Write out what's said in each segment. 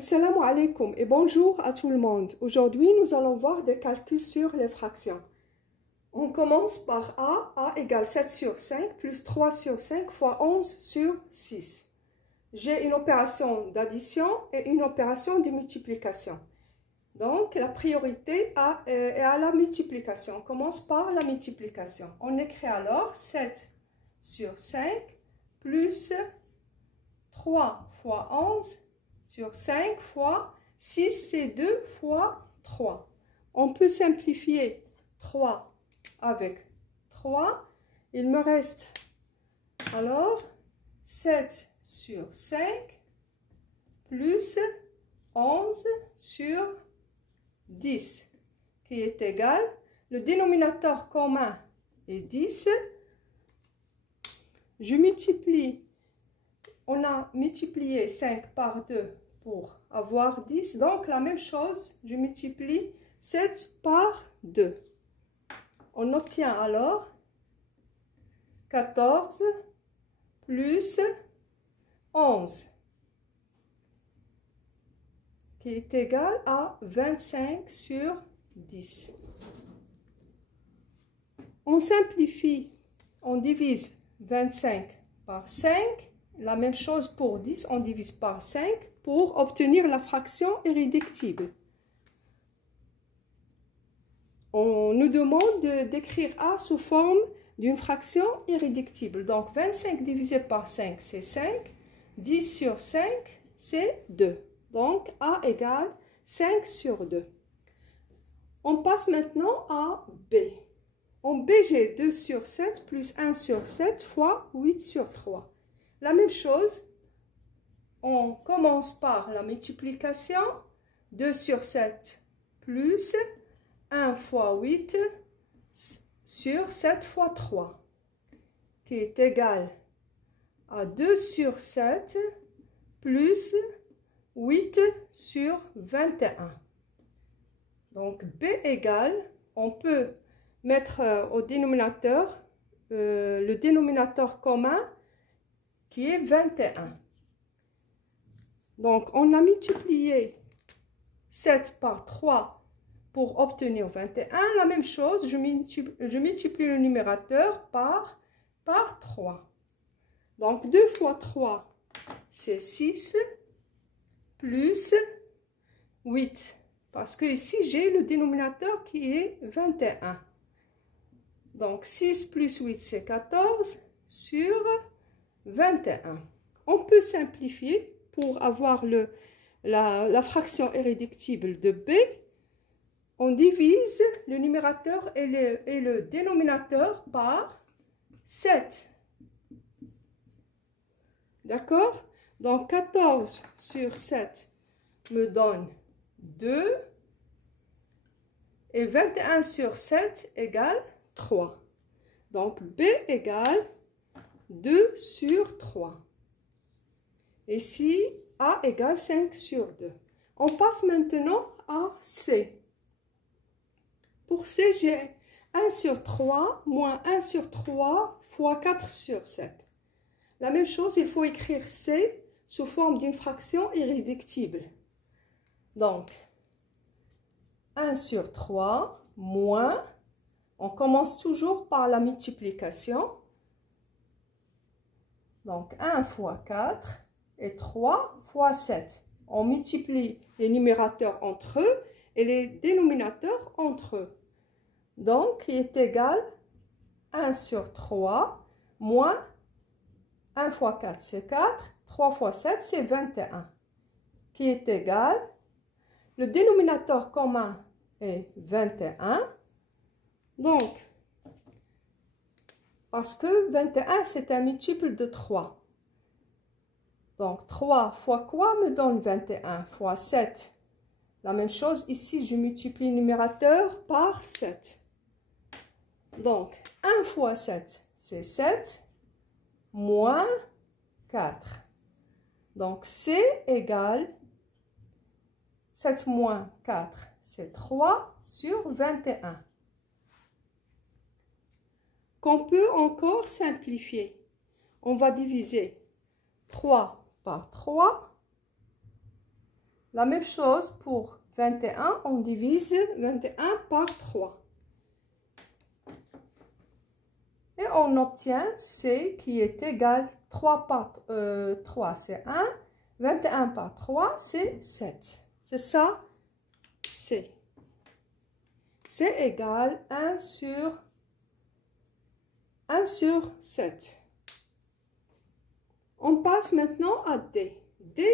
Assalamu alaikum et bonjour à tout le monde. Aujourd'hui, nous allons voir des calculs sur les fractions. On commence par A égale 7 sur 5 plus 3 sur 5 fois 11 sur 6. J'ai une opération d'addition et une opération de multiplication. Donc, la priorité est à la multiplication. On commence par la multiplication. On écrit alors 7 sur 5 plus 3 fois 11 sur 5 fois 6, c'est 2 fois 3. On peut simplifier 3 avec 3. Il me reste alors 7 sur 5 plus 11 sur 10 qui est égal. Le dénominateur commun est 10. Je multiplie. On a multiplié 5 par 2 pour avoir 10. Donc, la même chose, je multiplie 7 par 2. On obtient alors 14 plus 11 qui est égal à 25 sur 10. On simplifie, on divise 25 par 5. La même chose pour 10, on divise par 5 pour obtenir la fraction irréductible. On nous demande d'écrire A sous forme d'une fraction irréductible. Donc 25 divisé par 5, c'est 5. 10 sur 5, c'est 2. Donc A égale 5 sur 2. On passe maintenant à B. En B, j'ai 2 sur 7 plus 1 sur 7 fois 8 sur 3. La même chose, on commence par la multiplication. 2 sur 7 plus 1 fois 8 sur 7 fois 3 qui est égal à 2 sur 7 plus 8 sur 21. Donc B égale, on peut mettre au dénominateur le dénominateur commun qui est 21. Donc, on a multiplié 7 par 3 pour obtenir 21. La même chose, je multiplie le numérateur par 3. Donc, 2 fois 3, c'est 6, plus 8. Parce que ici, j'ai le dénominateur qui est 21. Donc, 6 plus 8, c'est 14 sur 21. On peut simplifier pour avoir la fraction irréductible de B. On divise le numérateur et le dénominateur par 7. D'accord? Donc 14 sur 7 me donne 2. Et 21 sur 7 égale 3. Donc B égale 2 sur 3. Ici, A égale 5 sur 2. On passe maintenant à C. Pour C, j'ai 1 sur 3 moins 1 sur 3 fois 4 sur 7. La même chose, il faut écrire C sous forme d'une fraction irréductible. Donc, 1 sur 3 moins, on commence toujours par la multiplication. Donc, 1 fois 4 et 3 fois 7. On multiplie les numérateurs entre eux et les dénominateurs entre eux. Donc, il est égal à 1 sur 3 moins 1 fois 4, c'est 4. 3 fois 7, c'est 21. Qui est égal, le dénominateur commun est 21. Donc, parce que 21, c'est un multiple de 3. Donc, 3 fois quoi me donne 21 fois 7. La même chose, ici, je multiplie le numérateur par 7. Donc, 1 fois 7, c'est 7, moins 4. Donc, C égale 7 moins 4, c'est 3 sur 21. Qu'on peut encore simplifier. On va diviser 3 par 3 La même chose pour 21, on divise 21 par 3. Et on obtient C qui est égal 3 par 3, c'est 1. 21 par 3, c'est 7. C'est ça, C. C égale 1 sur 7. On passe maintenant à D. D,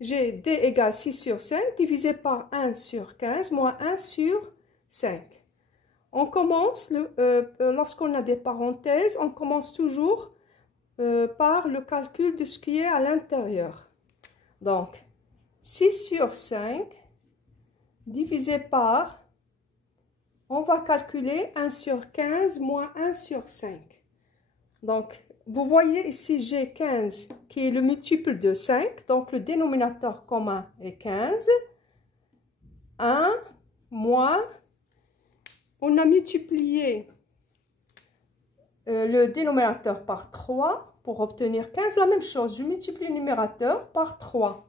j'ai D égale 6 sur 5 divisé par 1 sur 15 moins 1 sur 5. On commence, lorsqu'on a des parenthèses, on commence toujours par le calcul de ce qui est à l'intérieur. Donc, 6 sur 5 divisé par, on va calculer 1 sur 15 moins 1 sur 5. Donc, vous voyez ici, j'ai 15 qui est le multiple de 5. Donc, le dénominateur commun est 15. 1 moins, on a multiplié le dénominateur par 3 pour obtenir 15. La même chose, je multiplie le numérateur par 3.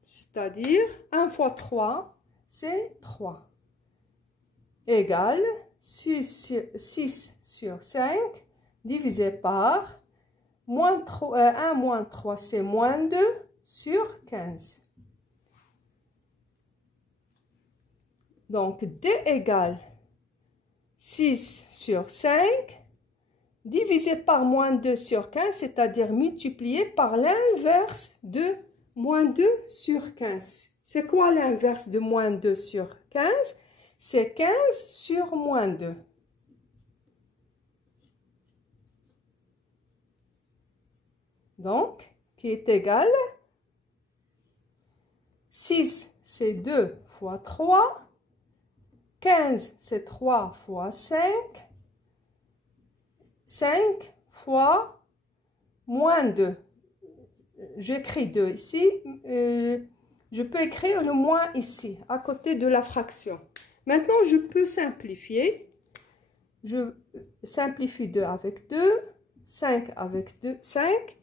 C'est-à-dire 1 fois 3, c'est 3. Égale 6 sur 5 divisé par 1 moins 3, c'est moins 2 sur 15. Donc, D égale 6 sur 5 divisé par moins 2 sur 15, c'est-à-dire multiplié par l'inverse de moins 2 sur 15. C'est quoi l'inverse de moins 2 sur 15? C'est 15 sur moins 2. Donc, qui est égal 6, c'est 2 fois 3. 15, c'est 3 fois 5. 5 fois moins 2. J'écris 2 ici. Je peux écrire le moins ici, à côté de la fraction. Maintenant, je peux simplifier. Je simplifie 2 avec 2, 5 avec 2, 5.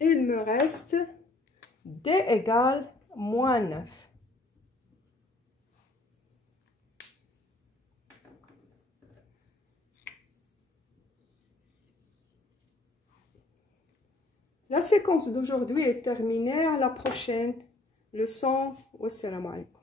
Et il me reste D égale moins 9. La séquence d'aujourd'hui est terminée. À la prochaine leçon. Wassalamu alaikum.